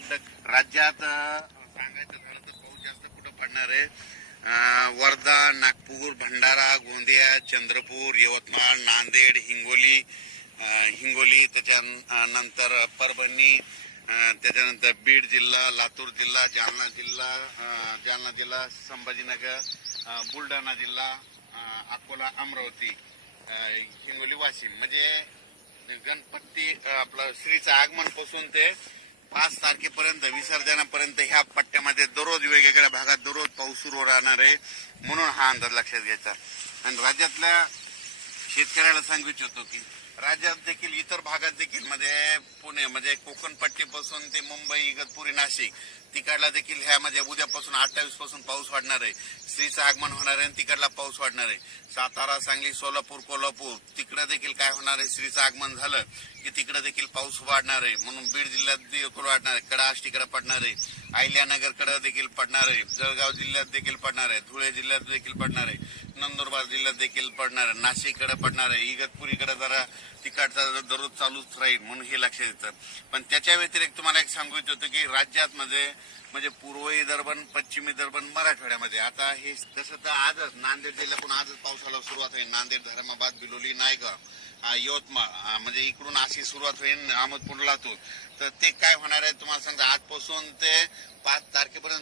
डगडग राज्यात सांगायचं झालं तर पाऊस जास्त कुठं पडणार आहे? वर्धा नागपूर भंडारा गोंदिया चंद्रपूर यवतमाळ नांदेड हिंगोली हिंगोली त्याच्यानंतर परभणी त्याच्यानंतर बीड जिल्हा लातूर जिल्हा जालना जिल्हा जालना जिल्हा संभाजीनगर बुलढाणा जिल्हा अकोला अमरावती हिंगोली वाशिम म्हणजे गणपती आपलं श्रीचं आगमनपासून ते पाच तारखेपर्यंत विसर्जनापर्यंत ह्या पट्ट्यामध्ये दररोज वेगवेगळ्या भागात दररोज पाऊस सुरू राहणार आहे म्हणून हा अंदाज लक्षात घ्यायचा. आणि राज्यातल्या शेतकऱ्याला सांगू इच्छितो की राज्यात देखील इतर भागात देखील म्हणजे पुणे म्हणजे कोकण पट्टीपासून ते मुंबई इगतपुरी नाशिक तिकडला देखील ह्या म्हणजे उद्यापासून अठ्ठावीसपासून पाऊस वाढणार आहे. श्रीचं आगमन होणार आहे आणि तिकडला पाऊस वाढणार आहे. सातारा सांगली सोलापूर कोल्हापूर तिकडे देखील काय होणार आहे? श्रीचं आगमन झालं की तिकडे देखील पाऊस वाढणार आहे. म्हणून बीड जिल्ह्यात देखील वाढणार आहे. कडाष्टीकडे पडणार आहे. अहिल्यानगरकडे देखील पडणार आहे. जळगाव जिल्ह्यात देखील पडणार आहे. धुळे जिल्ह्यात देखील पडणार आहे. नंदुरबार जिल्ह्यात देखील पडणार आहे. नाशिककडे पडणार आहे. इगतपुरीकडे जरा तिकडचा दररोज चालूच राहील म्हणून हे लक्षात येतं. पण त्याच्या व्यतिरिक्त तुम्हाला एक सांगू इच्छितो की राज्यात मध्ये म्हणजे पूर्व विदर्भन पश्चिम विदर्भन मराठवाड्यामध्ये. आता हे तसं तर आजच नांदेड जिल्ह्यातून आजच पावसाला सुरुवात होईल. नांदेड धर्माबाद बिलोली नायगाव यवतमाळ म्हणजे इकडून अशी सुरुवात होईल अहमदपूर लातूर तर ते काय होणार आहे तुम्हाला सांगा आजपासून ते पाच तारखेपर्यंत